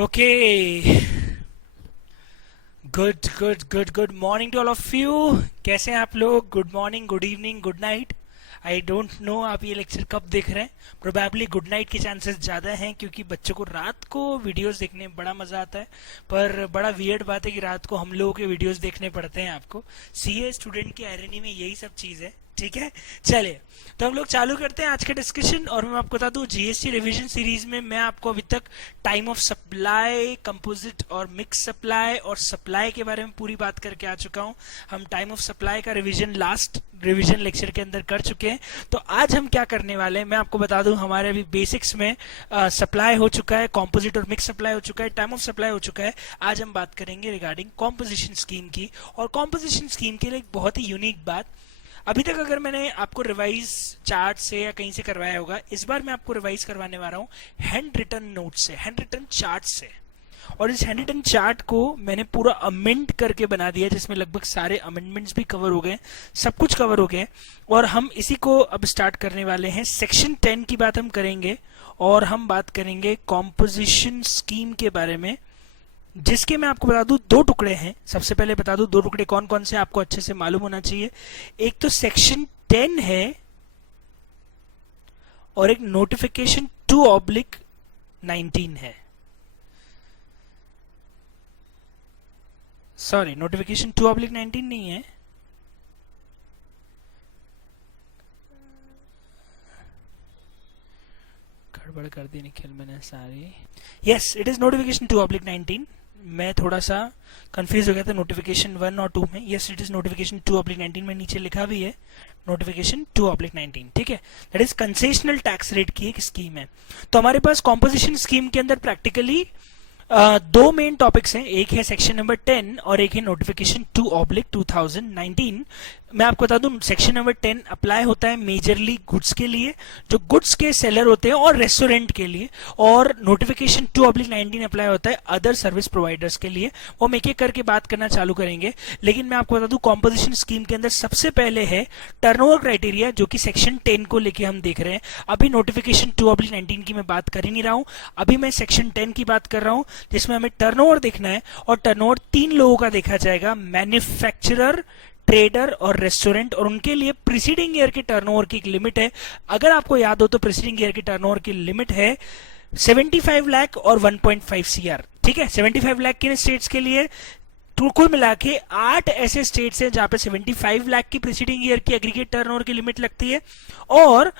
Okay, good good good good morning to all of you. कैसे हैं आप लोग? Good morning, good evening, good night. I don't know आप ये lecture कब देख रहे हैं। प्रोबेबली गुड नाइट के चांसेस ज़्यादा हैं क्योंकि बच्चों को रात को वीडियोस देखने में बड़ा मज़ा आता है। पर बड़ा वियर्ड बात है कि रात को हम लोगों के वीडियोस देखने पड़ते हैं आपको। सीए स्टूडेंट की आयरनी में यही सब चीज़ है। ठीक है, चलिए तो हम लोग चालू करते हैं आज का डिस्कशन। और मैं आपको बता दूं, जीएसटी रिवीजन सीरीज में मैं आपको अभी तक टाइम ऑफ सप्लाई, कंपोजिट और मिक्स सप्लाई और सप्लाई के बारे में पूरी बात करके आ चुका हूं। हम टाइम ऑफ सप्लाई का रिवीजन लास्ट रिवीजन लेक्चर के अंदर कर चुके हैं। तो आज हम क्या करने वाले हैं मैं आपको बता दूं। हमारे अभी बेसिक्स में सप्लाई हो चुका है, कंपोजिट और मिक्स सप्लाई हो चुका है, टाइम ऑफ सप्लाई हो चुका है। आज हम बात करेंगे रिगार्डिंग कॉम्पोजिशन स्कीम की। और कॉम्पोजिशन स्कीम के लिए एक बहुत ही यूनिक बात, अभी तक अगर मैंने आपको रिवाइज चार्ट से या कहीं से करवाया होगा, इस बार मैं आपको रिवाइज करवाने वाला हूँ हैंड रिटन नोट से, हैंड रिटन चार्ट से। और इस हैंड रिटन चार्ट को मैंने पूरा अमेंड करके बना दिया, जिसमें लगभग सारे अमेंडमेंट्स भी कवर हो गए, सब कुछ कवर हो गए। और हम इसी को अब स्टार्ट करने वाले हैं। सेक्शन 10 की बात हम करेंगे और हम बात करेंगे कॉम्पोजिशन स्कीम के बारे में, जिसके मैं आपको बता दूं दो टुकड़े हैं। सबसे पहले बता दूं दो टुकड़े कौन कौन से आपको अच्छे से मालूम होना चाहिए। एक तो सेक्शन 10 है और एक नोटिफिकेशन 2/19 है। सॉरी, नोटिफिकेशन 2/19 नहीं है, गड़बड़ कर दी निखिल मैंने सारी। Yes, it is notification 2/19। मैं थोड़ा सा कंफ्यूज हो गया था नोटिफिकेशन 1 और 2 में। यस, इट इज नोटिफिकेशन 2/19 में नीचे लिखा भी है नोटिफिकेशन 2/19। ठीक है, that is concessional tax rate की एक स्कीम है। तो हमारे पास कॉम्पोजिशन स्कीम के अंदर प्रैक्टिकली दो मेन टॉपिक्स हैं, एक है सेक्शन नंबर 10 और एक है नोटिफिकेशन 2/2019। मैं आपको बता दूं, सेक्शन नंबर 10 अप्लाई होता है मेजरली गुड्स के लिए, जो गुड्स के सेलर होते हैं और रेस्टोरेंट के लिए। और नोटिफिकेशन 2/19 अप्लाई होता है अदर सर्विस प्रोवाइडर्स के लिए। वो हम एक एक करके बात करना चालू करेंगे। लेकिन मैं आपको बता दूं, कॉम्पोजिशन स्कीम के अंदर सबसे पहले है टर्नओवर क्राइटेरिया, जो कि सेक्शन 10 को लेके हम देख रहे हैं। अभी नोटिफिकेशन 2/19 की मैं बात कर ही नहीं रहा हूं, अभी मैं सेक्शन 10 की बात कर रहा हूं, जिसमें हमें टर्नओवर देखना है। और टर्नओवर 3 लोगों का देखा जाएगा, मैन्युफैक्चरर, ट्रेडर और रेस्टोरेंट। और उनके लिए प्रीसीडिंग ईयर के टर्नओवर की एक लिमिट है। अगर आपको याद हो तो प्रीसीडिंग ईयर के टर्नओवर की लिमिट है 75 लाख और 1.5 सीआर। ठीक है, 75 लाख किन स्टेट्स के लिए? तो कुल मिला के 8 ऐसे स्टेट्स हैं जहां पे 75 लाख की प्रीसीडिंग ईयर की एग्रीगेट टर्नओवर की लिमिट लगती है, और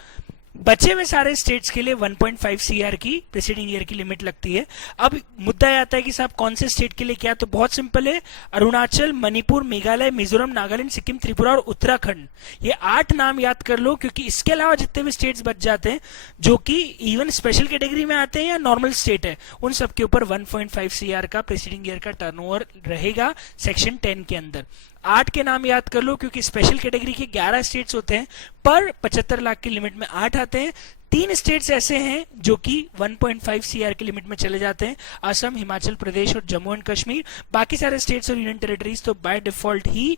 बचे हुए सारे स्टेट्स के लिए 1.5 सीआर की प्रीसीडिंग ईयर की लिमिट लगती है। अब मुद्दा यह आता है कि साहब कौन से स्टेट के लिए क्या? तो बहुत सिंपल है, अरुणाचल, मणिपुर, मेघालय, मिजोरम, नागालैंड, सिक्किम, त्रिपुरा और उत्तराखंड। ये 8 नाम याद कर लो, क्योंकि इसके अलावा जितने भी स्टेट्स बच जाते हैं जो कि इवन स्पेशल कैटेगरी में आते हैं या नॉर्मल स्टेट है, उन सबके ऊपर 1.5 सीआर का प्रीसीडिंग ईयर का टर्नओवर रहेगा सेक्शन 10 के अंदर। 8 के नाम याद कर लो, क्योंकि स्पेशल कैटेगरी के 11 स्टेट्स होते हैं, पर 75 लाख की लिमिट में 8 आते हैं। 3 स्टेट्स ऐसे हैं जो कि 1.5 सीआर की लिमिट में चले जाते हैं, असम, हिमाचल प्रदेश और जम्मू एंड कश्मीर। बाकी सारे स्टेट्स और यूनियन टेरिटरीज तो बाय डिफॉल्ट ही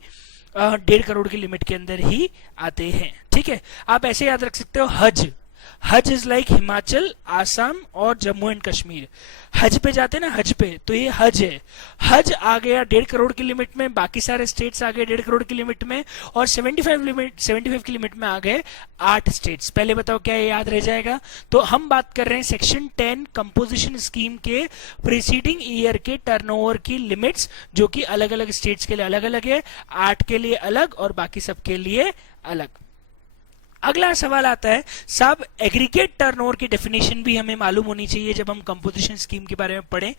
1.5 करोड़ की लिमिट के अंदर ही आते हैं। ठीक है, आप ऐसे याद रख सकते हो, हज, हज इज लाइक हिमाचल, आसाम और जम्मू एंड कश्मीर। हज पे जाते हैं ना, हज पे, तो ये हज है। हज आ गया 1.5 करोड़ की लिमिट में, बाकी सारे स्टेट्स आ गए 1.5 करोड़ की लिमिट में, और 75 की लिमिट में आ गए 8 स्टेट्स। पहले बताओ क्या ये याद रह जाएगा? तो हम बात कर रहे हैं सेक्शन 10 कंपोजिशन स्कीम के प्रीसीडिंग ईयर के टर्नओवर की लिमिट्स, जो कि अलग अलग स्टेट्स के लिए अलग अलग है, 8 के लिए अलग और बाकी सबके लिए अलग। अगला सवाल आता है, साहब एग्रीगेट टर्नओवर की डेफिनेशन भी हमें मालूम होनी चाहिए जब हम कंपोजिशन स्कीम के बारे में पढ़ें।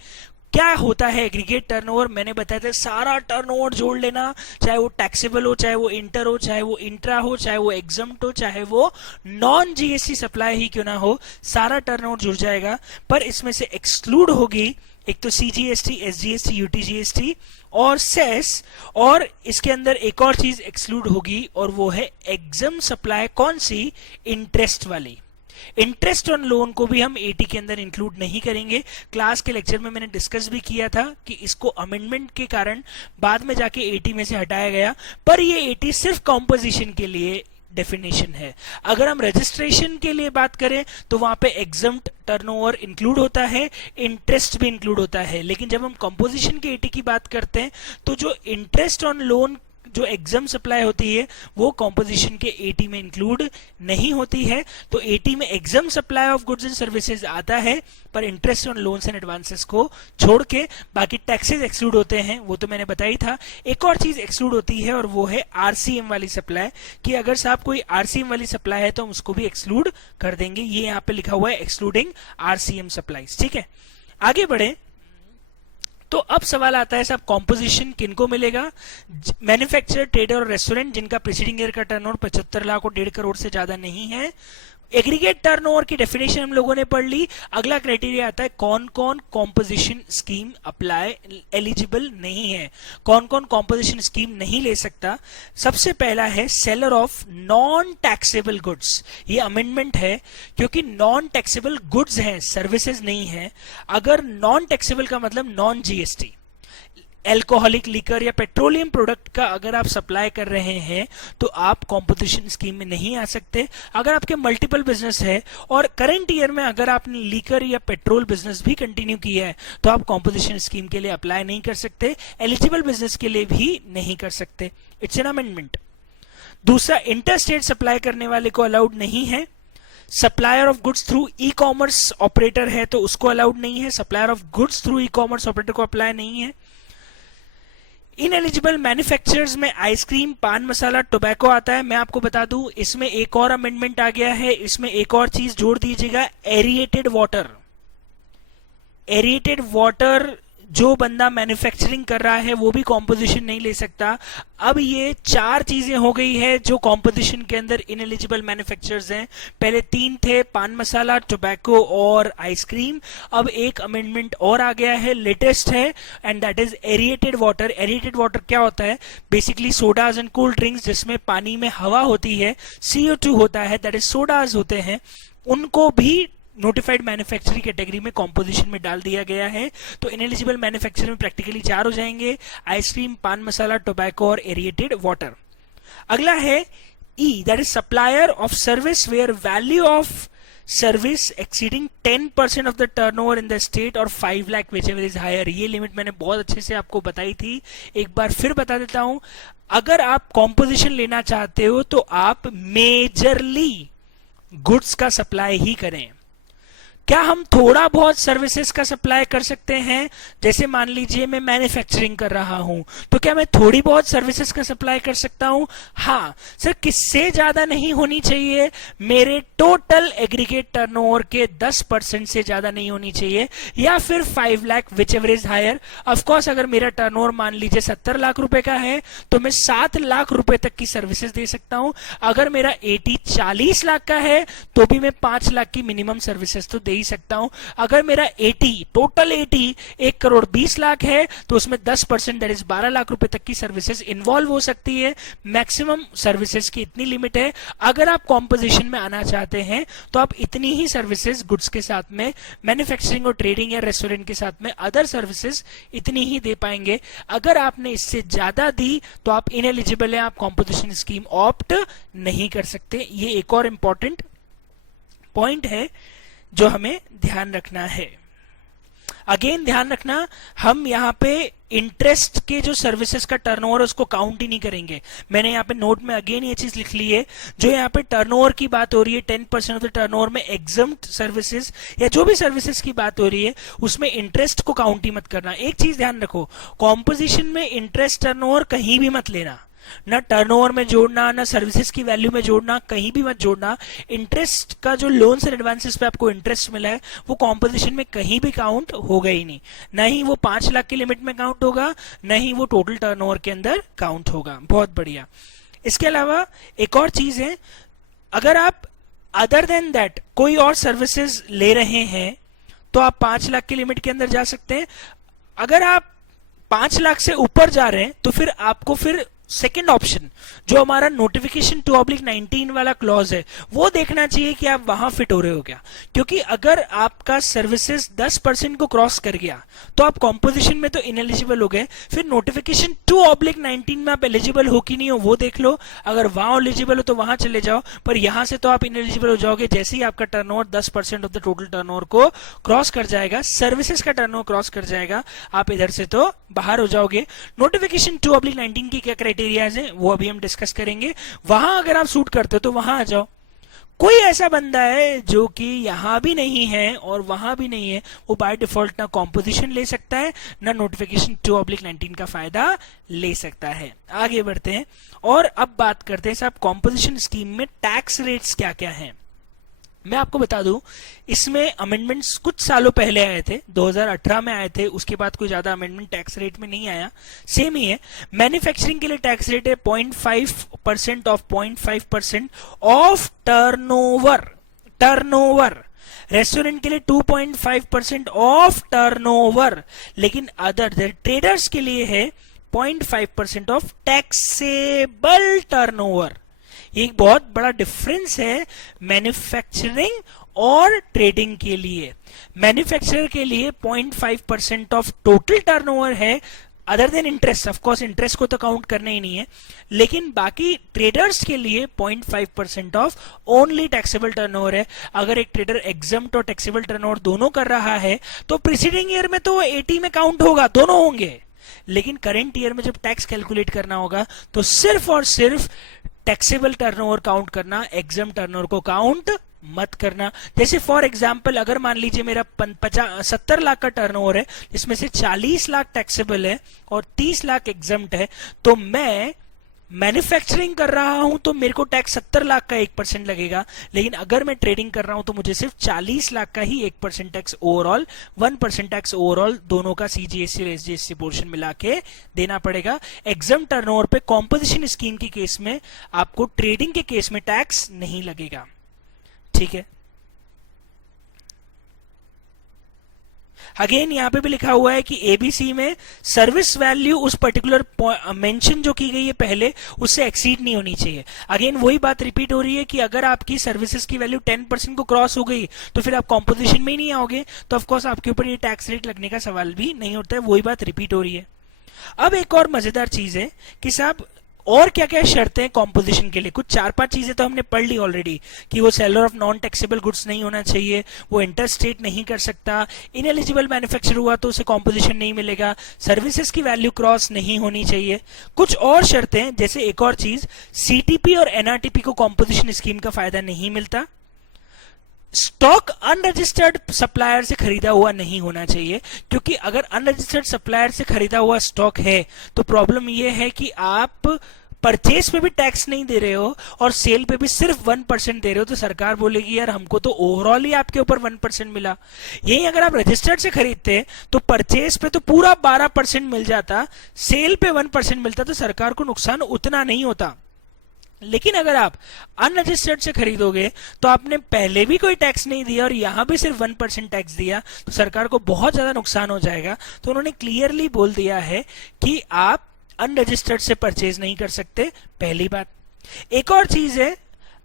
क्या होता है एग्रीगेट टर्नओवर? मैंने बताया था, सारा टर्नओवर जोड़ लेना, चाहे वो टैक्सेबल हो, चाहे वो इंटर हो, चाहे वो इंट्रा हो, चाहे वो एग्जम्प्ट हो, चाहे वो नॉन जीएसटी सप्लाई ही क्यों ना हो, सारा टर्नओवर जुड़ जाएगा। पर इसमें से एक्सक्लूड होगी एक तो सीजीएसटी, एसजीएसटी, यूटीजीएसटी और सेस, और इसके अंदर एक और चीज एक्सक्लूड होगी और वो है एग्जम सप्लाई। कौन सी? इंटरेस्ट वाली। इंटरेस्ट ऑन लोन को भी हम 80 के अंदर इंक्लूड नहीं करेंगे। क्लास के लेक्चर में मैंने डिस्कस भी किया था कि इसको अमेंडमेंट के कारण बाद में जाके 80 में से हटाया गया, पर ये 80 सिर्फ कॉम्पोजिशन के लिए डेफिनेशन है। अगर हम रजिस्ट्रेशन के लिए बात करें तो वहां पे एग्जम्प्ट टर्नओवर इंक्लूड होता है, इंटरेस्ट भी इंक्लूड होता है। लेकिन जब हम कंपोजिशन के एटी की बात करते हैं तो जो इंटरेस्ट ऑन लोन जो एग्जाम सप्लाई होती है वो कंपोजिशन के एटी में इंक्लूड नहीं होती है। तो एटी में exempt supply of goods and services आता है, पर interest on loans and advances को छोड़ के बाकी टैक्सेस एक्सक्लूड होते हैं, वो तो मैंने बताई था। एक और चीज एक्सक्लूड होती है और वो है आरसीएम वाली सप्लाई, कि अगर साहब कोई आरसीएम वाली सप्लाई है तो हम उसको भी एक्सक्लूड कर देंगे। ये यहाँ पे लिखा हुआ है एक्सक्लूडिंग आरसीएम सप्लाईज। ठीक है, आगे बढ़े तो अब सवाल आता है साहब कॉम्पोजिशन किनको मिलेगा? मैन्युफैक्चरर, ट्रेडर और रेस्टोरेंट जिनका प्रीसीडिंग ईयर का टर्नओवर 75 लाख और 1.5 करोड़ से ज्यादा नहीं है। एग्रीगेट टर्नओवर की डेफिनेशन हम लोगों ने पढ़ ली। अगला क्राइटेरिया आता है कौन कौन कॉम्पोजिशन स्कीम अप्लाई एलिजिबल नहीं है, कौन कौन कॉम्पोजिशन स्कीम नहीं ले सकता। सबसे पहला है seller of non taxable goods. ये अमेंडमेंट है क्योंकि नॉन टैक्सेबल गुड्स हैं, सर्विसेज नहीं है। अगर नॉन टैक्सेबल का मतलब नॉन जीएसटी, एल्कोहलिक लिकर या पेट्रोलियम प्रोडक्ट का अगर आप सप्लाई कर रहे हैं तो आप कंपटीशन स्कीम में नहीं आ सकते। अगर आपके मल्टीपल बिजनेस है और करंट ईयर में अगर आपने लिकर या पेट्रोल बिजनेस भी कंटिन्यू किया है तो आप कंपटीशन स्कीम के लिए अप्लाई नहीं कर सकते, एलिजिबल बिजनेस के लिए भी नहीं कर सकते। It's an amendment. दूसरा, इंटर स्टेट सप्लाई करने वाले को अलाउड नहीं है। Supplier of goods through e commerce operator है तो उसको अलाउड नहीं है। Supplier of goods through e commerce operator को अप्लाई नहीं है। इनएलिजिबल मैन्युफैक्चरर्स में आइसक्रीम, पान मसाला, टोबैको आता है। मैं आपको बता दूं इसमें एक और अमेंडमेंट आ गया है, इसमें एक और चीज जोड़ दीजिएगा, एरिएटेड वाटर। एरिएटेड वाटर जो बंदा मैन्युफैक्चरिंग कर रहा है वो भी कॉम्पोजिशन नहीं ले सकता। अब ये 4 चीजें हो गई है जो कॉम्पोजिशन के अंदर इनएलिजिबल मैन्युफैक्चरर्स हैं। पहले 3 थे, पान मसाला, टोबैको और आइसक्रीम। अब एक अमेंडमेंट और आ गया है, लेटेस्ट है, and that is aerated water. Aerated water क्या होता है? Basically sodas and cold drinks जिसमें पानी में हवा होती है, CO2 होता है, दैट इज सोडाज होते हैं, उनको भी नोटिफाइड मैन्युफैक्चरिंग कैटेगरी में कॉम्पोजिशन में डाल दिया गया है। तो इनएलिजिबल मैन्युफैक्चर में प्रैक्टिकली 4 हो जाएंगे, आइसक्रीम, पान मसाला, टोबैको और एरिएटेड वाटर। अगला है E, that is supplier of service where value of service exceeding 10% of the turnover in the state और 5 लाख व्हिचएवर इज हायर। ये लिमिट मैंने बहुत अच्छे से आपको बताई थी, एक बार फिर बता देता हूं। अगर आप कॉम्पोजिशन लेना चाहते हो तो आप मेजरली गुड्स का सप्लाई ही करें। क्या हम थोड़ा बहुत सर्विसेज का सप्लाई कर सकते हैं? जैसे मान लीजिए मैं मैन्युफैक्चरिंग कर रहा हूं तो क्या मैं थोड़ी बहुत सर्विसेज का सप्लाई कर सकता हूं? हाँ सर, किससे ज्यादा नहीं होनी चाहिए? मेरे टोटल एग्रीगेट टर्नओवर के 10% से ज्यादा नहीं होनी चाहिए, या फिर 5 lakh whichever is higher. Of course अगर मेरा टर्नओवर मान लीजिए 70 लाख रुपए का है तो मैं 7 लाख रुपए तक की सर्विसेज दे सकता हूं। अगर मेरा 40 लाख का है तो भी मैं 5 लाख की मिनिमम सर्विसेज तो दे ही सकता हूं। अगर मेरा 80 टोटल 80 1 करोड़ 20 लाख है तो उसमें 10% दैट इज 12 लाख रुपए तक की सर्विसेज इन्वॉल्व हो सकती है। मैक्सिमम सर्विसेज की इतनी लिमिट है। अगर आप कॉम्पोजिशन में आना चाहते हैं तो आप इतनी ही सर्विसेज गुड्स के साथ में, मैन्युफैक्चरिंग और ट्रेडिंग या रेस्टोरेंट के साथ में अदर सर्विसेज इतनी ही दे पाएंगे। अगर आपने इससे ज्यादा दी तो आप इनएलिजिबल है, आप कॉम्पोजिशन स्कीम ऑप्ट नहीं कर सकते। ये एक और इंपॉर्टेंट पॉइंट है जो हमें ध्यान रखना है। अगेन ध्यान रखना, हम यहाँ पे इंटरेस्ट के जो सर्विसेज का टर्नओवर उसको काउंट ही नहीं करेंगे। मैंने यहाँ पे नोट में अगेन ये चीज लिख ली है, जो यहाँ पे टर्नओवर की बात हो रही है 10% ऑफ द टर्नओवर में एग्जम्प्ट सर्विसेज या जो भी सर्विसेज की बात हो रही है उसमें इंटरेस्ट को काउंट ही मत करना। एक चीज ध्यान रखो, कॉम्पोजिशन में इंटरेस्ट टर्नओवर कहीं भी मत लेना, ना टर्नओवर में जोड़ना, ना सर्विसेज की वैल्यू में जोड़ना, कहीं भी मत जोड़ना। इंटरेस्ट का जो लोन्स एंड एडवांसेस पे आपको इंटरेस्ट मिला है वो कॉम्पोजिशन में कहीं भी काउंट होगा ही नहीं। ना ही वो 5 लाख की लिमिट में काउंट होगा, ना ही वो टोटल टर्नओवर के अंदर काउंट होगा। बहुत बढ़िया। इसके अलावा एक और चीज है, अगर आप अदर देन दैट कोई और सर्विसेज ले रहे हैं तो आप 5 लाख की लिमिट के अंदर जा सकते हैं। अगर आप 5 लाख से ऊपर जा रहे हैं तो फिर आपको फिर सेकेंड ऑप्शन जो हमारा नोटिफिकेशन 2/19 वाला क्लॉज है वो देखना चाहिए कि आप वहां फिट हो रहे हो क्या, क्योंकि अगर आपका सर्विसेज 10% को क्रॉस कर गया तो आप कॉम्पोजिशन में तो इनएलिजिबल हो गए, फिर नोटिफिकेशन 2/19 में आप एलिजिबल हो कि नहीं हो वो देख लो, अगर वहां एलिजिबल हो तो वहां चले जाओ, पर यहां से तो आप इनएलिजिबल हो जाओगे जैसे ही आपका turnover 10% of the total turnover को क्रॉस कर जाएगा, सर्विसेज का टर्नओवर क्रॉस कर जाएगा, आप इधर से तो बाहर हो जाओगे। नोटिफिकेशन 2/19 की क्या क्राइटेरियाज है वो अभी हम डिस्कस करेंगे, वहां अगर आप सूट करते हो तो वहां आ जाओ। कोई ऐसा बंदा है जो कि यहां भी नहीं है और वहां भी नहीं है, वो बाय डिफॉल्ट ना कॉम्पोजिशन ले सकता है ना नोटिफिकेशन 2/19 का फायदा ले सकता है। आगे बढ़ते हैं और अब बात करते हैं साहब कॉम्पोजिशन स्कीम में टैक्स रेट्स क्या क्या हैं। मैं आपको बता दूं, इसमें अमेंडमेंट्स कुछ सालों पहले आए थे, 2018 में आए थे, उसके बाद कोई ज्यादा अमेंडमेंट टैक्स रेट में नहीं आया, सेम ही है। मैन्युफैक्चरिंग के लिए टैक्स रेट है 0.5% ऑफ 0.5% ऑफ टर्नओवर। रेस्टोरेंट के लिए 2.5% ऑफ टर्नओवर, लेकिन अदर ट्रेडर्स के लिए है 0.5% ऑफ टैक्सेबल टर्नओवर। एक बहुत बड़ा डिफरेंस है मैन्युफैक्चरिंग और ट्रेडिंग के लिए। मैन्युफैक्चरर के लिए 0.5% ऑफ टोटल टर्नओवर है, other than interest, of course interest को तो काउंट करना ही नहीं है, लेकिन बाकी ट्रेडर्स के लिए 0.5% ऑफ ओनली टैक्सेबल टर्नओवर है। अगर एक ट्रेडर एग्जम्प्ट और टैक्सेबल टर्नओवर दोनों कर रहा है तो प्रीसीडिंग ईयर में तो 80 में काउंट होगा, दोनों होंगे, लेकिन करंट ईयर में जब टैक्स कैलकुलेट करना होगा तो सिर्फ और सिर्फ टैक्सेबल टर्नओवर काउंट करना, एग्जाम टर्नओवर को काउंट मत करना। जैसे फॉर एग्जांपल अगर मान लीजिए मेरा 70 लाख का टर्नओवर है, जिसमें से 40 लाख टैक्सेबल है और 30 लाख एग्जाम्प्ट है, तो मैं मैन्युफैक्चरिंग कर रहा हूं तो मेरे को टैक्स 70 लाख का 1% लगेगा, लेकिन अगर मैं ट्रेडिंग कर रहा हूं तो मुझे सिर्फ 40 लाख का ही 1% टैक्स ओवरऑल, 1% टैक्स ओवरऑल दोनों का सीजीएसटी और एसजीएसटी पोर्शन मिला के देना पड़ेगा। एग्जाम टर्नओवर पे कॉम्पोजिशन स्कीम के केस में आपको ट्रेडिंग के केस में टैक्स नहीं लगेगा, ठीक है। अगेन यहां पे भी लिखा हुआ है कि एबीसी में सर्विस वैल्यू उस पर्टिकुलर मेंशन जो की गई है पहले उससे एक्सीड नहीं होनी चाहिए। अगेन वही बात रिपीट हो रही है कि अगर आपकी सर्विसेज की वैल्यू 10% को क्रॉस हो गई तो फिर आप कॉम्पोजिशन में ही नहीं आओगे, तो ऑफकोर्स आपके ऊपर ये टैक्स रेट लगने का सवाल भी नहीं होता है, वही बात रिपीट हो रही है। अब एक और मजेदार चीज है कि साहब और क्या क्या शर्तें हैं कॉम्पोजिशन के लिए। कुछ 4-5 चीजें तो हमने पढ़ ली ऑलरेडी कि वो seller of non taxable goods नहीं होना चाहिए, वो इंटरस्टेट नहीं कर सकता, इनएलिजिबल मैन्युफैक्चर हुआ तो उसे कॉम्पोजिशन नहीं मिलेगा, सर्विसेज की वैल्यू क्रॉस नहीं होनी चाहिए। कुछ और शर्तें, जैसे एक और चीज, सीटीपी और एनआरटीपी को कॉम्पोजिशन स्कीम का फायदा नहीं मिलता, स्टॉक अनरजिस्टर्ड सप्लायर से खरीदा हुआ नहीं होना चाहिए, क्योंकि अगर अनरजिस्टर्ड सप्लायर से खरीदा हुआ स्टॉक है तो प्रॉब्लम यह है कि आप परचेज पे भी टैक्स नहीं दे रहे हो और सेल पे भी सिर्फ 1% दे रहे हो, तो सरकार बोलेगी यार हमको तो ओवरऑल ही आपके ऊपर 1% मिला। यही अगर आप रजिस्टर्ड से खरीदते तो परचेज पे तो पूरा 12% मिल जाता, सेल पे 1% मिलता, तो सरकार को नुकसान उतना नहीं होता। लेकिन अगर आप अनरजिस्टर्ड से खरीदोगे तो आपने पहले भी कोई टैक्स नहीं दिया और यहां भी सिर्फ 1% टैक्स दिया, तो सरकार को बहुत ज्यादा नुकसान हो जाएगा। तो उन्होंने क्लियरली बोल दिया है कि आप अनरजिस्टर्ड से परचेज नहीं कर सकते, पहली बात। एक और चीज है,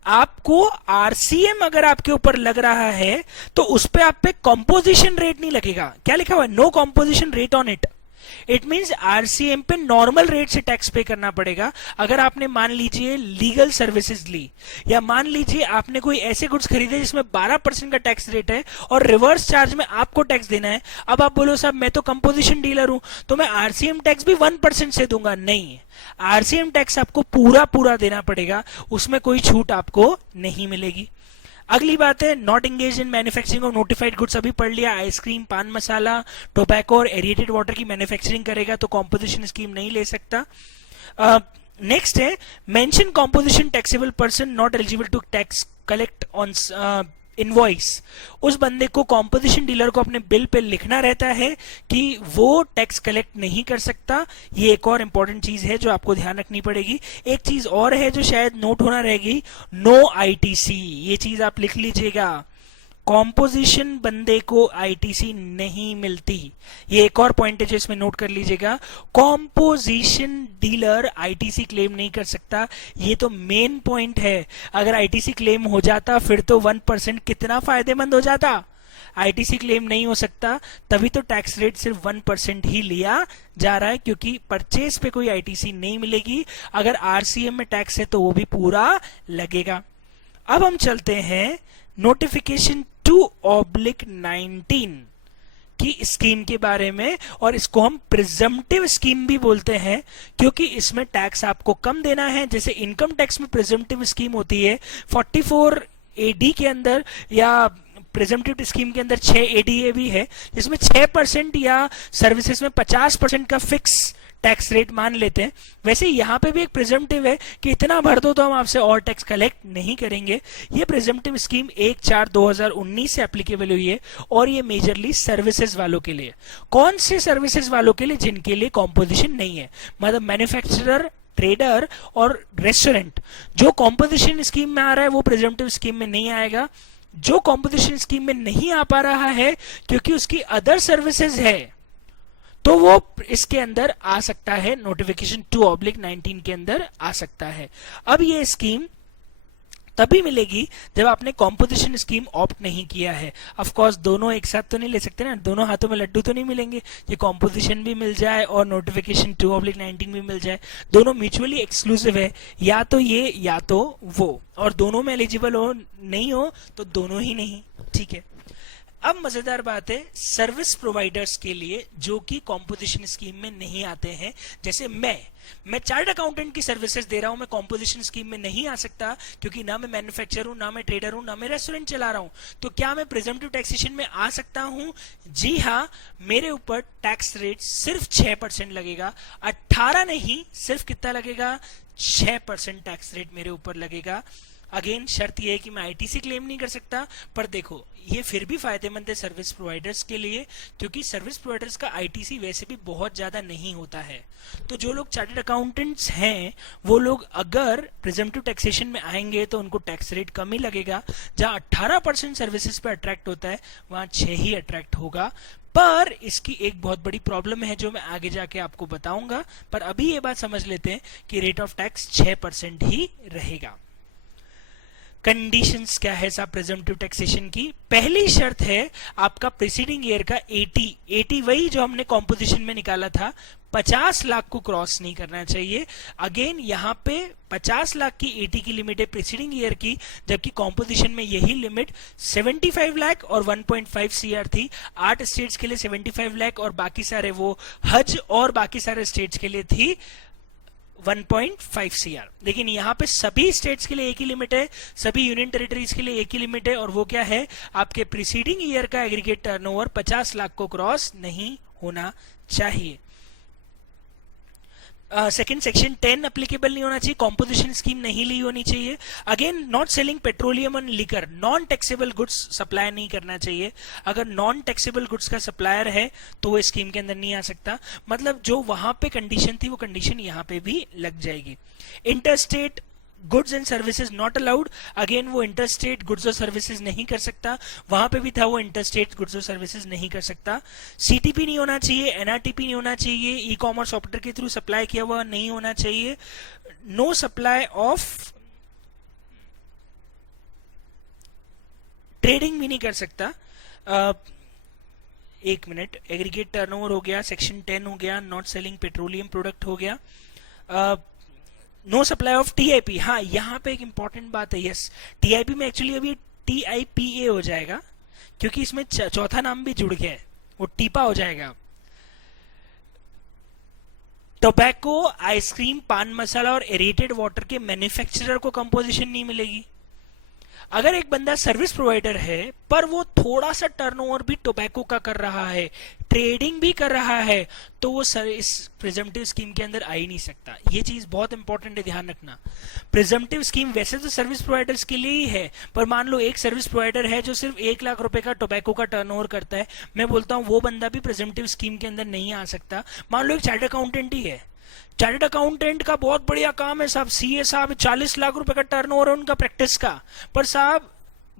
आपको आरसीएम अगर आपके ऊपर लग रहा है तो उस पे आप पे कॉम्पोजिशन रेट नहीं लगेगा। क्या लिखा हुआ है? No composition rate on it. It means RCM पे नॉर्मल रेट से टैक्स पे करना पड़ेगा। अगर आपने मान लीजिए लीगल सर्विसेज ली, या मान लीजिए आपने कोई ऐसे गुड्स खरीदे जिसमें 12% का टैक्स रेट है और रिवर्स चार्ज में आपको टैक्स देना है, अब आप बोलो साहब मैं तो कंपोजिशन डीलर हूं तो मैं आरसीएम टैक्स भी 1% से दूंगा, नहीं, आरसीएम टैक्स आपको पूरा देना पड़ेगा, उसमें कोई छूट आपको नहीं मिलेगी। अगली बात है, not engage in manufacturing of notified goods, अभी पढ़ लिया। आइसक्रीम, पान मसाला, टोबैको और एरिएटेड वाटर की मैन्युफैक्चरिंग करेगा तो कॉम्पोजिशन स्कीम नहीं ले सकता। नेक्स्ट है, mention composition taxable person not eligible to tax collect on invoice. उस बंदे को, कॉम्पोजिशन डीलर को अपने बिल पे लिखना रहता है कि वो टैक्स कलेक्ट नहीं कर सकता। ये एक और इंपॉर्टेंट चीज है जो आपको ध्यान रखनी पड़ेगी। एक चीज और है जो शायद नोट होना रहेगी, नो आईटीसी, ये चीज आप लिख लीजिएगा। कॉम्पोजिशन बंदे को आईटीसी नहीं मिलती। ये एक और पॉइंट है जो इसमें नोट कर लीजिएगा, कॉम्पोजिशन डीलर आईटीसी क्लेम नहीं कर सकता। ये तो मेन पॉइंट है। अगर आईटीसी क्लेम हो जाता फिर तो 1% कितना फायदेमंद हो जाता। आईटीसी क्लेम नहीं हो सकता, तभी तो टैक्स रेट सिर्फ 1% ही लिया जा रहा है, क्योंकि परचेज पे कोई आईटीसी नहीं मिलेगी। अगर आरसीएम में टैक्स है तो वो भी पूरा लगेगा। अब हम चलते हैं नोटिफिकेशन 2/19 की स्कीम के बारे में, और इसको हम प्रिजम्पटिव स्कीम भी बोलते हैं, क्योंकि इसमें टैक्स आपको कम देना है। जैसे इनकम टैक्स में प्रिजम्पटिव स्कीम होती है 44 AD के अंदर, या प्रिजम्पटिव स्कीम के अंदर 6 ADA भी है, जिसमें 6% या सर्विसेज में 50% का फिक्स टैक्स रेट मान लेते हैं। वैसे यहाँ पे भी एक प्रिजम्पटिव है कि इतना भर दो तो हम आपसे और टैक्स कलेक्ट नहीं करेंगे। ये प्रिजम्पटिव स्कीम 1/4/2019 से एप्लीकेबल हुई है, और ये मेजरली सर्विसेज वालों के लिए। कौन से सर्विसेज वालों के लिए? जिनके लिए कॉम्पोजिशन नहीं है, मतलब मैन्युफैक्चरर, ट्रेडर और रेस्टोरेंट। जो कॉम्पोजिशन स्कीम में आ रहा है वो प्रिजम्पटिव स्कीम में नहीं आएगा। जो कॉम्पोजिशन स्कीम में नहीं आ पा रहा है क्योंकि उसकी अदर सर्विसेज है, तो वो इसके अंदर आ सकता है, नोटिफिकेशन 2/19 के अंदर आ सकता है। अब ये स्कीम तभी मिलेगी जब आपने कॉम्पोजिशन स्कीम ऑप्ट नहीं किया है। ऑफ कोर्स दोनों एक साथ तो नहीं ले सकते ना, दोनों हाथों में लड्डू तो नहीं मिलेंगे। ये कॉम्पोजिशन भी मिल जाए और नोटिफिकेशन 2/19 भी मिल जाए, दोनों म्यूचुअली एक्सक्लूसिव है। या तो ये या तो वो, और दोनों में एलिजिबल हो नहीं हो तो दोनों ही नहीं। ठीक है। अब मजेदार बात है सर्विस प्रोवाइडर्स के लिए जो कि कॉम्पोजिशन स्कीम में नहीं आते हैं। जैसे मैं चार्ट अकाउंटेंट की सर्विसेज दे रहा हूं, मैं कॉम्पोजिशन स्कीम में नहीं आ सकता, क्योंकि ना मैं मैन्युफैक्चरर हूं, ना मैं ट्रेडर हूं, ना मैं रेस्टोरेंट चला रहा हूं। तो क्या मैं प्रिजम्पटिव टैक्सेशन में आ सकता हूं? जी हाँ, मेरे ऊपर टैक्स रेट सिर्फ 6% लगेगा, 18 नहीं, सिर्फ कितना लगेगा? 6% टैक्स रेट मेरे ऊपर लगेगा। अगेन शर्त यह है कि मैं आईटीसी क्लेम नहीं कर सकता, पर देखो ये फिर भी फायदेमंद है सर्विस प्रोवाइडर्स के लिए, क्योंकि सर्विस प्रोवाइडर्स का आईटीसी वैसे भी बहुत ज्यादा नहीं होता है। तो जो लोग चार्टर्ड अकाउंटेंट्स हैं वो लोग अगर प्रिजम्पटिव टैक्सेशन में आएंगे तो उनको टैक्स रेट कम ही लगेगा। जहां 18% सर्विसेज पे अट्रैक्ट होता है वहां 6 ही अट्रैक्ट होगा। पर इसकी एक बहुत बड़ी प्रॉब्लम है जो मैं आगे जाके आपको बताऊंगा, पर अभी ये बात समझ लेते हैं कि रेट ऑफ टैक्स 6% ही रहेगा। कंडीशंस क्या है साहब प्रिजम्पटिव टैक्सेशन की? पहली शर्त है आपका प्रीसीडिंग ईयर का 80 वही जो हमने कॉम्पोजिशन में निकाला था, 50 लाख को क्रॉस नहीं करना चाहिए। अगेन यहाँ पे 50 लाख की 80 की लिमिट है प्रीसीडिंग ईयर की, जबकि कॉम्पोजिशन में यही लिमिट 75 लाख और 1.5 CR थी। 8 स्टेट्स के लिए 75 लाख और बाकी सारे वो हज और बाकी सारे स्टेट्स के लिए थी 1.5 CR। लेकिन यहाँ पे सभी स्टेट्स के लिए एक ही लिमिट है, सभी यूनियन टेरिटरीज के लिए एक ही लिमिट है, और वो क्या है? आपके प्रीसीडिंग ईयर का एग्रीगेट टर्नओवर 50 लाख को क्रॉस नहीं होना चाहिए। सेकंड सेक्शन 10 एप्लीकेबल नहीं होना चाहिए, कॉम्पोजिशन स्कीम नहीं ली होनी चाहिए। Again not selling petroleum and liquor, non taxable goods supply नहीं करना चाहिए। अगर नॉन टैक्सेबल गुड्स का सप्लायर है तो वो स्कीम के अंदर नहीं आ सकता। मतलब जो वहां पे कंडीशन थी वो कंडीशन यहाँ पे भी लग जाएगी। Interstate goods and services not allowed, again वो इंटरस्टेट गुड्स और सर्विसेज नहीं कर सकता, वहां पे भी था वो इंटरस्टेट गुड्स और सर्विसेज नहीं कर सकता। सीटीपी नहीं होना चाहिए, एनआरटीपी नहीं होना चाहिए, ई कॉमर्स ऑपरेटर के थ्रू सप्लाई किया हुआ नहीं होना चाहिए। नो सप्लाई ऑफ ट्रेडिंग भी नहीं कर सकता। एक मिनट, एग्रीगेट टर्नओवर हो गया, सेक्शन 10 हो गया, नॉट सेलिंग पेट्रोलियम प्रोडक्ट हो गया, नो सप्लाई ऑफ टीआईपी। हाँ, यहाँ पे एक इंपॉर्टेंट बात है, यस टीआईपी में एक्चुअली अभी टीआईपीए हो जाएगा, क्योंकि इसमें चौथा नाम भी जुड़ गया है, वो टीपा हो जाएगा। टोबैको, आइसक्रीम, पान मसाला और एरेटेड वाटर के मैन्युफैक्चरर को कंपोजिशन नहीं मिलेगी। अगर एक बंदा सर्विस प्रोवाइडर है पर वो थोड़ा सा टर्नओवर भी टोबैको का कर रहा है, ट्रेडिंग भी कर रहा है, तो वो इस प्रिजम्पटिव स्कीम के अंदर आ ही नहीं सकता। ये चीज बहुत इंपॉर्टेंट है, ध्यान रखना। प्रिजम्पटिव स्कीम वैसे तो सर्विस प्रोवाइडर्स के लिए ही है, पर मान लो एक सर्विस प्रोवाइडर है जो सिर्फ 1 लाख रुपए का टोबैको का टर्नओवर करता है, मैं बोलता हूँ वो बंदा भी प्रिजम्पटिव स्कीम के अंदर नहीं आ सकता। मान लो एक चार्टर्ड अकाउंटेंट ही है, चार्टर्ड अकाउंटेंट का बहुत बढ़िया काम है साहब, सीए साहब 40 लाख रुपए का टर्नओवर है उनका प्रैक्टिस का, पर साहब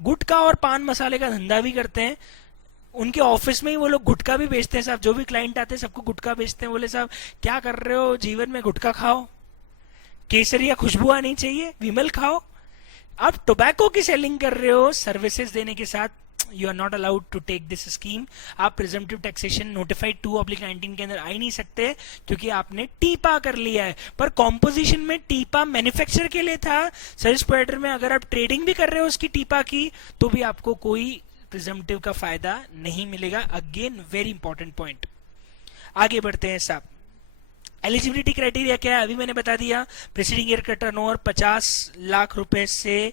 गुटखा और पान मसाले का धंधा भी करते हैं, उनके ऑफिस में ही वो लोग गुटखा भी बेचते हैं साहब, जो भी क्लाइंट आते हैं सबको गुटखा बेचते हैं। बोले साहब क्या कर रहे हो, जीवन में गुटखा खाओ, केसरिया खुशबू आनी चाहिए, विमल खाओ। आप टोबैको की सेलिंग कर रहे हो सर्विसेज देने के साथ, you are not allowed to take this scheme. आप प्रिजम्पटिव टैक्सेशन नोटिफाइड 2/19 के अंदर आ ही नहीं सकते, क्योंकि आपने टीपा कर लिया है। पर कॉम्पोजिशन में टीपा मैन्युफैक्चर के लिए था, सर्विस प्रोवाइडर में अगर आप ट्रेडिंग भी कर रहे हो उसकी टीपा की, तो भी आपको कोई प्रिजम्पटिव का फायदा नहीं मिलेगा। Again very important point. आगे बढ़ते हैं साहब। एलिजिबिलिटी क्राइटेरिया क्या है, अभी मैंने बता दिया। प्रीसीडिंग ईयर का टर्नओवर 50 लाख रुपए से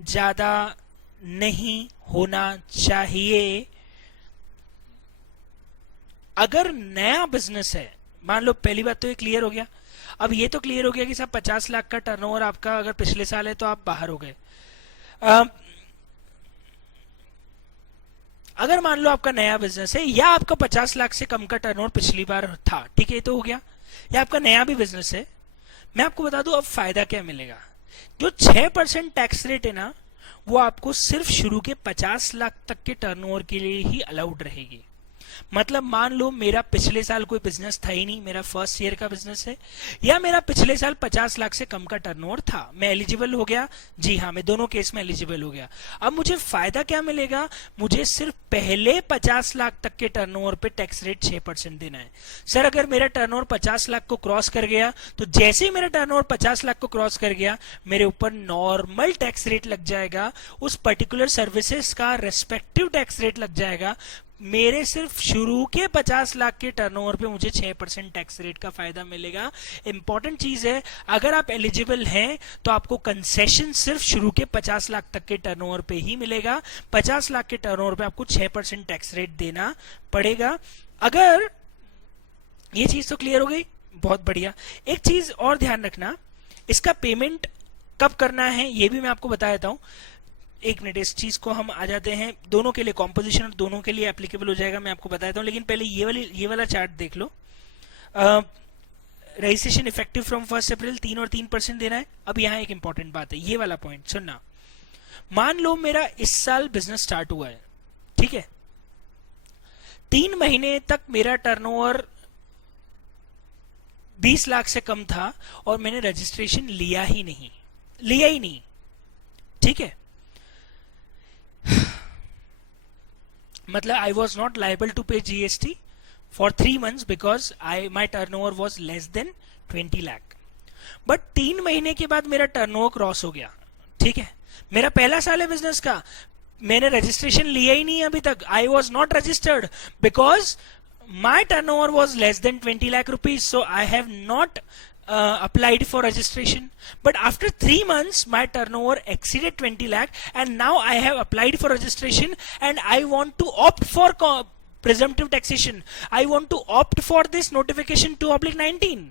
ज्यादा नहीं होना चाहिए। अगर नया बिजनेस है, मान लो, पहली बात तो ये क्लियर हो गया। अब ये तो क्लियर हो गया कि साहब 50 लाख का टर्नओवर आपका अगर पिछले साल है तो आप बाहर हो गए। अगर मान लो आपका नया बिजनेस है या आपका 50 लाख से कम का टर्नओवर पिछली बार था, ठीक है, ये तो हो गया, या आपका नया भी बिजनेस है, मैं आपको बता दूं अब फायदा क्या मिलेगा। जो 6% टैक्स रेट है ना, वो आपको सिर्फ शुरू के 50 लाख तक के टर्नओवर के लिए ही अलाउड रहेगी। मतलब मान लो मेरा पिछले साल कोई बिजनेस था ही नहीं, मेरा फर्स्ट ईयर का बिजनेस है, या मेरा पिछले साल 50 लाख से कम का टर्नओवर था, मैं एलिजिबल हो गया। जी हाँ, मैं दोनों केस में एलिजिबल हो गया। अब मुझे फायदा क्या मिलेगा, मुझे सिर्फ पहले 50 लाख तक के टर्नओवर पे टैक्स रेट 6% देना है। सर अगर मेरा टर्नओवर 50 लाख को क्रॉस कर गया, तो जैसे ही मेरा टर्नओवर 50 लाख को क्रॉस कर गया, मेरे ऊपर नॉर्मल टैक्स रेट लग जाएगा, उस पर्टिकुलर सर्विसेज का रेस्पेक्टिव टैक्स रेट लग जाएगा। मेरे सिर्फ शुरू के 50 लाख के टर्नओवर पे मुझे 6% टैक्स रेट का फायदा मिलेगा। इंपॉर्टेंट चीज है, अगर आप एलिजिबल हैं तो आपको कंसेशन सिर्फ शुरू के 50 लाख तक के टर्नओवर पे ही मिलेगा। 50 लाख के टर्नओवर पे आपको 6% टैक्स रेट देना पड़ेगा। अगर ये चीज तो क्लियर हो गई, बहुत बढ़िया। एक चीज और ध्यान रखना, इसका पेमेंट कब करना है ये भी मैं आपको बता देता हूं। एक मिनट, इस चीज को हम आ जाते हैं, दोनों के लिए कॉम्पोजिशन और दोनों के लिए एप्लीकेबल हो जाएगा, मैं आपको बताता हूं। लेकिन पहले ये वाला चार्ट देख लो। रजिस्ट्रेशन इफेक्टिव फ्रॉम 1 अप्रैल 3 और 3% देना है। अब यहाँ एक इंपॉर्टेंट बात है, ये वाला पॉइंट सुनना। मान लो मेरा इस साल बिजनेस स्टार्ट हुआ है, ठीक है, 3 महीने तक मेरा टर्नओवर 20 लाख से कम था और मैंने रजिस्ट्रेशन लिया ही नहीं, ठीक है। मतलब I was not liable to pay GST for 3 months because my turnover was less than 20 lakh. But 3 महीने के बाद मेरा टर्नओवर क्रॉस हो गया, ठीक है, मेरा पहला साल है बिजनेस का, मैंने रजिस्ट्रेशन लिया ही नहीं अभी तक। I was not registered because my turnover was less than 20 lakh rupees, so I have not applied for registration. But after 3 months my turnover exceeded 20 lakh and now I have applied for registration and I want to opt for presumptive taxation. I want to opt for this notification 2/19.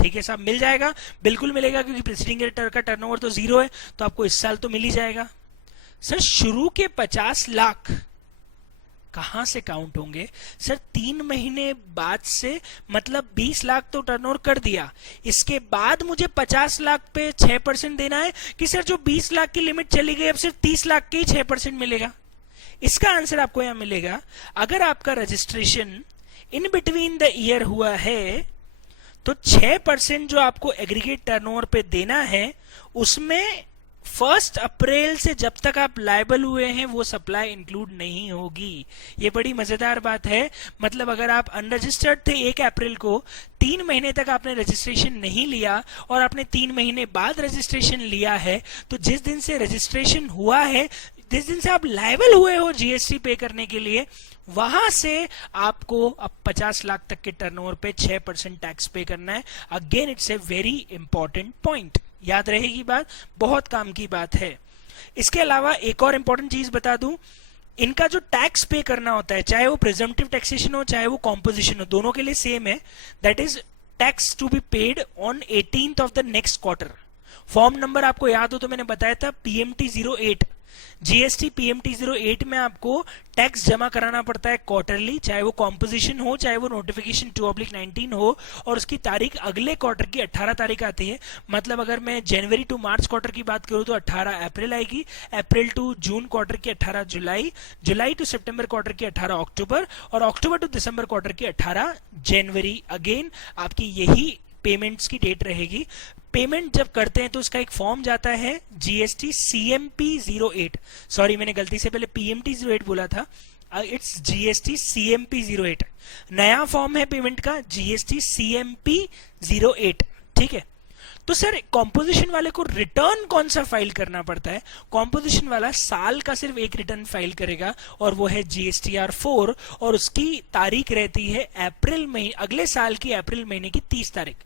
ठीक है साहब, मिल जाएगा, बिल्कुल मिलेगा, क्योंकि preceding year का turnover तो 0 है, तो आपको इस साल तो मिल ही जाएगा। सर शुरू के 50 लाख कहां से काउंट होंगे? सर 3 महीने बाद से, मतलब 20 लाख तो टर्नओवर कर दिया, इसके बाद मुझे 50 लाख पे 6% देना है कि सर जो 20 लाख की लिमिट चली गई अब सिर्फ 30 लाख के ही 6% मिलेगा? इसका आंसर आपको यहां मिलेगा, अगर आपका registration in between the year हुआ है तो 6% जो आपको एग्रीगेट टर्नओवर पे देना है, उसमें 1 अप्रैल से जब तक आप लायबल हुए हैं वो सप्लाई इंक्लूड नहीं होगी। ये बड़ी मजेदार बात है। मतलब अगर आप अनरजिस्टर्ड थे 1 अप्रैल को, 3 महीने तक आपने रजिस्ट्रेशन नहीं लिया और आपने 3 महीने बाद रजिस्ट्रेशन लिया है, तो जिस दिन से रजिस्ट्रेशन हुआ है, जिस दिन से आप लायबल हुए हो जीएसटी पे करने के लिए, वहां से आपको अब 50 लाख तक के टर्नओवर पे 6% टैक्स पे करना है। Again it's a very important point, याद रहेगी बात, बहुत काम की बात है। इसके अलावा एक और इंपॉर्टेंट चीज बता दूं, इनका जो टैक्स पे करना होता है, चाहे वो प्रिजम्पटिव टैक्सेशन हो चाहे वो कॉम्पोजिशन हो, दोनों के लिए सेम है। That is tax to be paid on 18th of the next quarter. Form number आपको याद हो तो मैंने बताया था PMT 08, जीएसटी पीएमटी 08 में आपको टैक्स जमा कराना पड़ता है क्वार्टरली, चाहे वो कॉम्पोजिशन हो चाहे वो नोटिफिकेशन 2/19 हो, और उसकी तारीख अगले क्वार्टर की 18 तारीख आती है। मतलब अगर मैं जनवरी टू मार्च क्वार्टर की बात करूं तो 18 अप्रैल आएगी, अप्रैल टू जून क्वार्टर की 18 जुलाई, जुलाई टू सितंबर क्वार्टर की 18 अक्टूबर, और अक्टूबर टू दिसंबर क्वार्टर की 18 जनवरी। अगेन आपकी यही पेमेंट्स की डेट रहेगी। पेमेंट जब करते हैं तो उसका एक फॉर्म जाता है जीएसटी सीएमपी 08, सॉरी मैंने गलती से पहले पीएमटी 08 बोला था, इट्स जीएसटी सीएमपी 08। नया फॉर्म है पेमेंट का जीएसटी सीएमपी 08, ठीक है। तो सर कॉम्पोजिशन वाले को रिटर्न कौन सा फाइल करना पड़ता है? कॉम्पोजिशन वाला साल का सिर्फ एक रिटर्न फाइल करेगा और वो है जीएसटीआर 4, और उसकी तारीख रहती है अप्रैल महीने, अगले साल की अप्रैल महीने की 30 तारीख।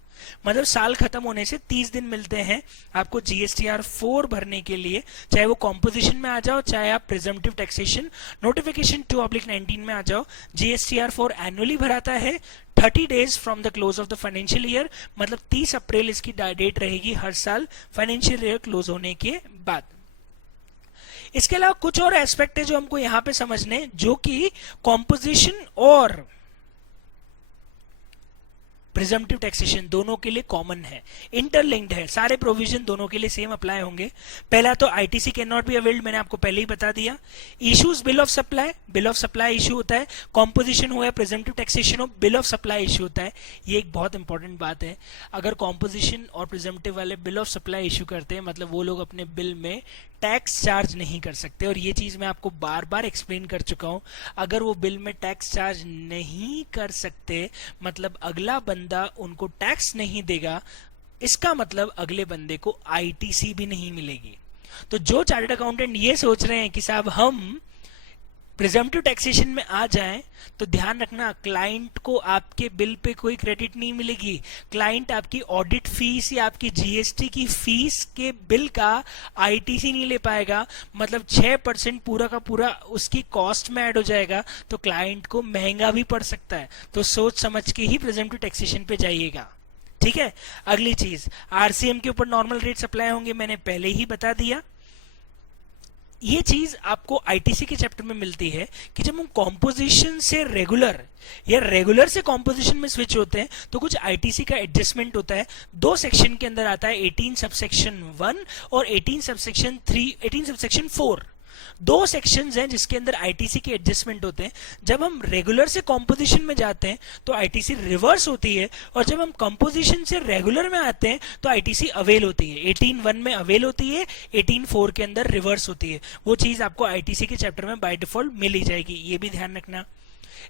मतलब साल खत्म होने से 30 दिन मिलते हैं आपको जीएसटीआर 4 भरने के लिए, चाहे वो कॉम्पोजिशन में आ जाओ चाहे आप प्रिजम्पटिव टैक्सेशन नोटिफिकेशन 2/19 में आ जाओ। जीएसटीआर 4 एनुअली भराता है 30 days from the close of the financial year, मतलब 30 अप्रैल इसकी डेट रहेगी हर साल फाइनेंशियल ईयर क्लोज होने के बाद। इसके अलावा कुछ और एस्पेक्ट है जो हमको यहां पे समझने, जो कि कॉम्पोजिशन और प्रिजम्पटिव टैक्सेशन दोनों के लिए कॉमन है, इंटरलिंक्ड है, सारे प्रोविजन दोनों के लिए सेम अप्लाई होंगे। पहला तो ITC can not be availed, मैंने आपको पहले ही बता दिया। Issues bill of supply, bill of supply issue होता है, कॉम्पोजिशन हो या प्रिजम्पटिव टैक्सेशन हो, बिल ऑफ सप्लाई इशू होता है। ये एक बहुत इंपॉर्टेंट बात है। अगर कॉम्पोजिशन और प्रिजम्पटिव वाले बिल ऑफ सप्लाई इशू करते हैं, मतलब वो लोग अपने बिल में टैक्स चार्ज नहीं कर सकते, और ये चीज मैं आपको बार बार एक्सप्लेन कर चुका हूं। अगर वो बिल में टैक्स चार्ज नहीं कर सकते, मतलब अगला बंदा उनको टैक्स नहीं देगा, इसका मतलब अगले बंदे को आईटीसी भी नहीं मिलेगी। तो जो चार्टर्ड अकाउंटेंट ये सोच रहे हैं कि साहब हम प्रिजम्पटिव टैक्सेशन में आ जाएं, तो ध्यान रखना क्लाइंट को आपके बिल पे कोई क्रेडिट नहीं मिलेगी। क्लाइंट आपकी ऑडिट फीस या आपकी जीएसटी की फीस के बिल का आईटीसी नहीं ले पाएगा, मतलब 6% पूरा का पूरा उसकी कॉस्ट में ऐड हो जाएगा, तो क्लाइंट को महंगा भी पड़ सकता है। तो सोच समझ के ही प्रिजम्पटिव टैक्सेशन पे जाइएगा, ठीक है। अगली चीज, आरसीएम के ऊपर नॉर्मल रेट्स अप्लाई होंगे, मैंने पहले ही बता दिया। ये चीज आपको आईटीसी के चैप्टर में मिलती है कि जब हम कॉम्पोजिशन से रेगुलर या रेगुलर से कॉम्पोजिशन में स्विच होते हैं तो कुछ आईटीसी का एडजस्टमेंट होता है। 2 सेक्शन के अंदर आता है, 18 सबसेक्शन 1 और 18 सबसेक्शन 3, 18 सबसेक्शन 4। 2 सेक्शंस हैं जिसके अंदर आईटीसी के एडजस्टमेंट होते हैं। जब हम रेगुलर से कॉम्पोजिशन में जाते हैं तो आईटीसी रिवर्स होती है, और जब हम कॉम्पोजिशन से रेगुलर में आते हैं तो आईटीसी अवेल होती है। 18(1) में अवेल होती है, 18(4) के अंदर रिवर्स होती है। वो चीज आपको आईटीसी के चैप्टर में बाय डिफॉल्ट मिल ही जाएगी, ये भी ध्यान रखना।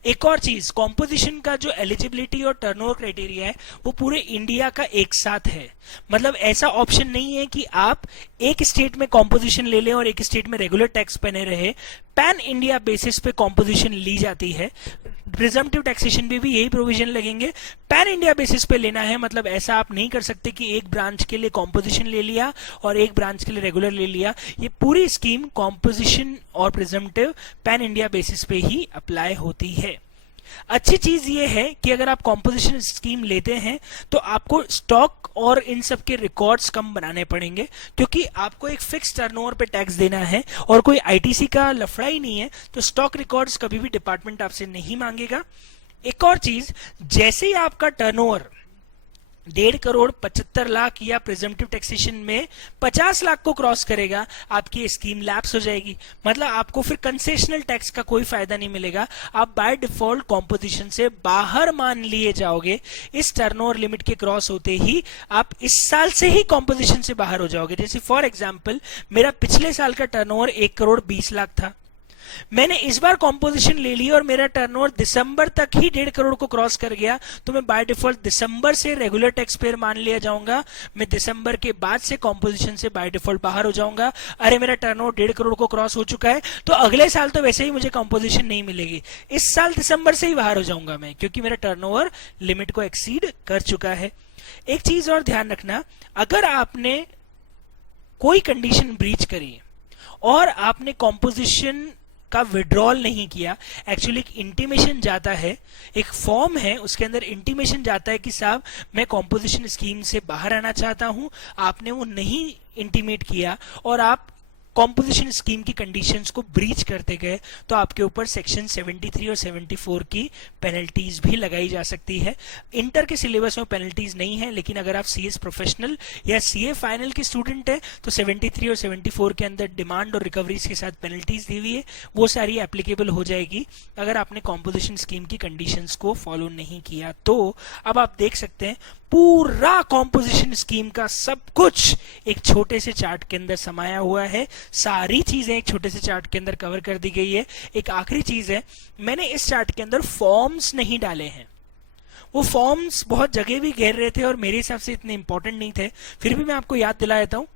एक और चीज, कॉम्पोजिशन का जो एलिजिबिलिटी और टर्नओवर क्राइटेरिया है वो पूरे इंडिया का एक साथ है। मतलब ऐसा ऑप्शन नहीं है कि आप एक स्टेट में कॉम्पोजिशन ले लें और एक स्टेट में रेगुलर टैक्स बने रहे। पैन इंडिया बेसिस पे कॉम्पोजिशन ली जाती है। प्रिजम्पटिव टैक्सेशन पे भी यही प्रोविजन लगेंगे, पैन इंडिया बेसिस पे लेना है। मतलब ऐसा आप नहीं कर सकते कि एक ब्रांच के लिए कॉम्पोजिशन ले लिया और एक ब्रांच के लिए रेगुलर ले लिया। ये पूरी स्कीम कॉम्पोजिशन और प्रिजम्पटिव पैन इंडिया बेसिस पे ही अप्लाई होती है। अच्छी चीज ये है कि अगर आप कॉम्पोजिशन स्कीम लेते हैं तो आपको स्टॉक और इन सब के रिकॉर्ड्स कम बनाने पड़ेंगे, क्योंकि आपको एक फिक्स टर्नओवर पे टैक्स देना है और कोई आईटीसी का लफड़ा ही नहीं है, तो स्टॉक रिकॉर्ड्स कभी भी डिपार्टमेंट आपसे नहीं मांगेगा। एक और चीज, जैसे ही आपका टर्नओवर 1.5 करोड़ 75 लाख या प्रिजम्पटिव टैक्सेशन में 50 लाख को क्रॉस करेगा, आपकी स्कीम लैप्स हो जाएगी। मतलब आपको फिर कंसेशनल टैक्स का कोई फायदा नहीं मिलेगा, आप बाय डिफॉल्ट कॉम्पोजिशन से बाहर मान लिए जाओगे। इस टर्नओवर लिमिट के क्रॉस होते ही आप इस साल से ही कॉम्पोजिशन से बाहर हो जाओगे। जैसे फॉर एग्जाम्पल मेरा पिछले साल का टर्नओवर 1 करोड़ 20 लाख था, मैंने इस बार कॉम्पोजिशन ले ली और मेरा टर्नओवर दिसंबर तक ही 1.5 करोड़ को क्रॉस कर गया, तो मैं बाय डिफॉल्ट दिसंबर से रेगुलर टैक्स पेयर मान लिया जाऊंगा। मैं दिसंबर के बाद से कॉम्पोजिशन से बाय डिफॉल्ट बाहर हो जाऊंगा। अरे मेरा टर्नओवर 1.5 करोड़ को क्रॉस हो चुका है, तो अगले साल तो वैसे ही मुझे कॉम्पोजिशन नहीं मिलेगी, इस साल दिसंबर से ही बाहर हो जाऊंगा मैं, क्योंकि मेरा टर्नओवर लिमिट को एक्सीड कर चुका है। एक चीज और ध्यान रखना, अगर आपने कोई कंडीशन ब्रीच करी और आपने कॉम्पोजिशन का विड्रॉल नहीं किया, एक्चुअली एक इंटीमेशन जाता है, एक फॉर्म है उसके अंदर इंटीमेशन जाता है कि साहब मैं कॉम्पोजिशन स्कीम से बाहर आना चाहता हूं, आपने वो नहीं इंटीमेट किया और आप कॉम्पोजिशन स्कीम की कंडीशंस को ब्रीच करते गए तो आपके ऊपर सेक्शन 73 और 74 की पेनल्टीज भी लगाई जा सकती है। इंटर के सिलेबस में पेनल्टीज नहीं है, लेकिन अगर आप सीएस प्रोफेशनल या सीए फाइनल के स्टूडेंट है तो 73 और 74 के अंदर डिमांड और रिकवरीज के साथ पेनल्टीज दी हुई है, वो सारी एप्लीकेबल हो जाएगी अगर आपने कॉम्पोजिशन स्कीम की कंडीशंस को फॉलो नहीं किया तो। अब आप देख सकते हैं पूरा कॉम्पोजिशन स्कीम का सब कुछ एक छोटे से चार्ट के अंदर समाया हुआ है, सारी चीजें एक छोटे से चार्ट के अंदर कवर कर दी गई है। एक आखिरी चीज है, मैंने इस चार्ट के अंदर फॉर्म्स नहीं डाले हैं। वो फॉर्म्स बहुत जगह भी घेर रहे थे और मेरे हिसाब से इतने इंपॉर्टेंट नहीं थे, फिर भी मैं आपको याद दिला देता हूं।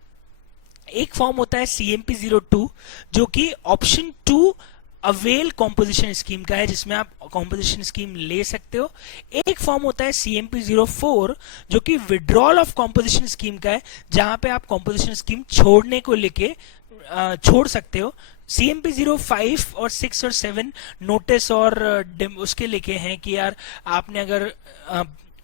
एक फॉर्म होता है CMP02 जो कि ऑप्शन 2 अवेल कॉम्पोजिशन स्कीम का है, जिसमें आप कॉम्पोजिशन स्कीम ले सकते हो। एक फॉर्म होता है CMP04 जो कि विड्रॉल ऑफ कॉम्पोजिशन स्कीम का है, जहां पे आप कॉम्पोजिशन स्कीम छोड़ने को लेके छोड़ सकते हो। CMP05 और 6 और 7 नोटिस और उसके लेके हैं कि यार आपने अगर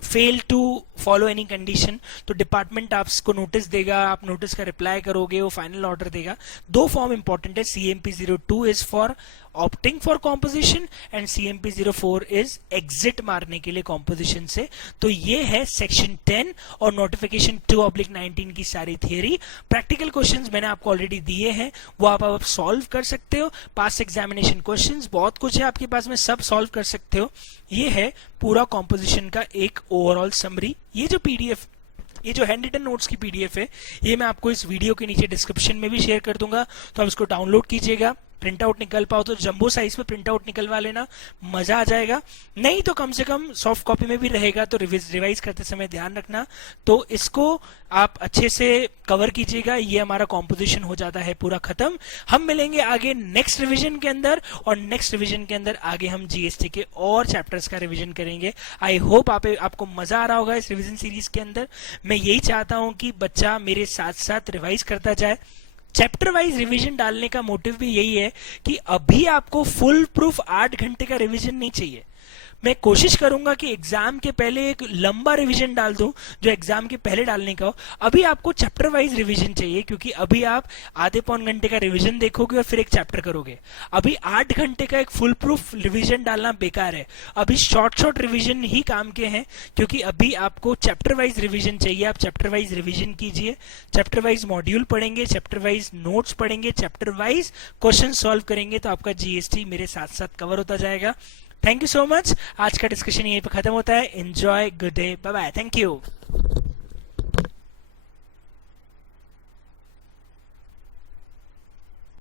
fail to follow any condition तो डिपार्टमेंट आपको नोटिस देगा, आप नोटिस का रिप्लाई करोगे, वो फाइनल ऑर्डर देगा। दो फॉर्म इंपॉर्टेंट है, CMP02 is for opting for composition and CMP04 is exit मारने के लिए कॉम्पोजिशन से। तो ये है सेक्शन 10 और नोटिफिकेशन 2/19 की सारी थियरी। प्रैक्टिकल क्वेश्चंस मैंने आपको ऑलरेडी दिए हैं, वो आप सॉल्व कर सकते हो। पास एग्जामिनेशन क्वेश्चंस बहुत कुछ है आपके पास में, सब सॉल्व कर सकते हो। ये है पूरा कॉम्पोजिशन का एक ओवरऑल समरी। ये जो पीडीएफ, ये जो हैंड रिटन नोट्स की पीडीएफ है, ये मैं आपको इस वीडियो के नीचे डिस्क्रिप्शन में भी शेयर कर दूंगा, तो आप इसको डाउनलोड कीजिएगा। प्रिंट आउट निकल पाओ तो जंबो साइज में प्रिंट आउट निकलवा लेना, मजा आ जाएगा। नहीं तो कम से कम सॉफ्ट कॉपी में भी रहेगा, तो रिवाइज करते समय ध्यान रखना। तो इसको आप अच्छे से कवर कीजिएगा। ये हमारा कॉम्पोजिशन हो जाता है पूरा खत्म। हम मिलेंगे आगे नेक्स्ट रिवीजन के अंदर, और नेक्स्ट रिवीजन के अंदर आगे हम जीएसटी के और चैप्टर्स का रिवीजन करेंगे। आई होप आपको मजा आ रहा होगा इस रिवीजन सीरीज के अंदर। मैं यही चाहता हूं कि बच्चा मेरे साथ साथ रिवाइज करता जाए। चैप्टर वाइज रिवीजन डालने का मोटिव भी यही है कि अभी आपको फुल प्रूफ 8 घंटे का रिवीजन नहीं चाहिए। मैं कोशिश करूंगा कि एग्जाम के पहले एक लंबा रिवीजन डाल दूं जो एग्जाम के पहले डालने का हो। अभी आपको चैप्टर वाइज रिवीजन चाहिए, क्योंकि अभी आप आधे पौन घंटे का रिवीजन देखोगे और फिर एक चैप्टर करोगे। अभी 8 घंटे का एक फुल प्रूफ रिवीजन डालना बेकार है। अभी शॉर्ट रिवीजन ही काम के हैं, क्योंकि अभी आपको चैप्टर वाइज रिवीजन चाहिए। आप चैप्टर वाइज रिवीजन कीजिए, चैप्टर वाइज मॉड्यूल पढ़ेंगे, चैप्टर वाइज नोट्स पढ़ेंगे, चैप्टर वाइज क्वेश्चन सॉल्व करेंगे, तो आपका जीएसटी मेरे साथ साथ कवर होता जाएगा। Thank you so much. आज का डिस्कशन यहीं पे खत्म होता है। Enjoy, good day, bye bye, thank you.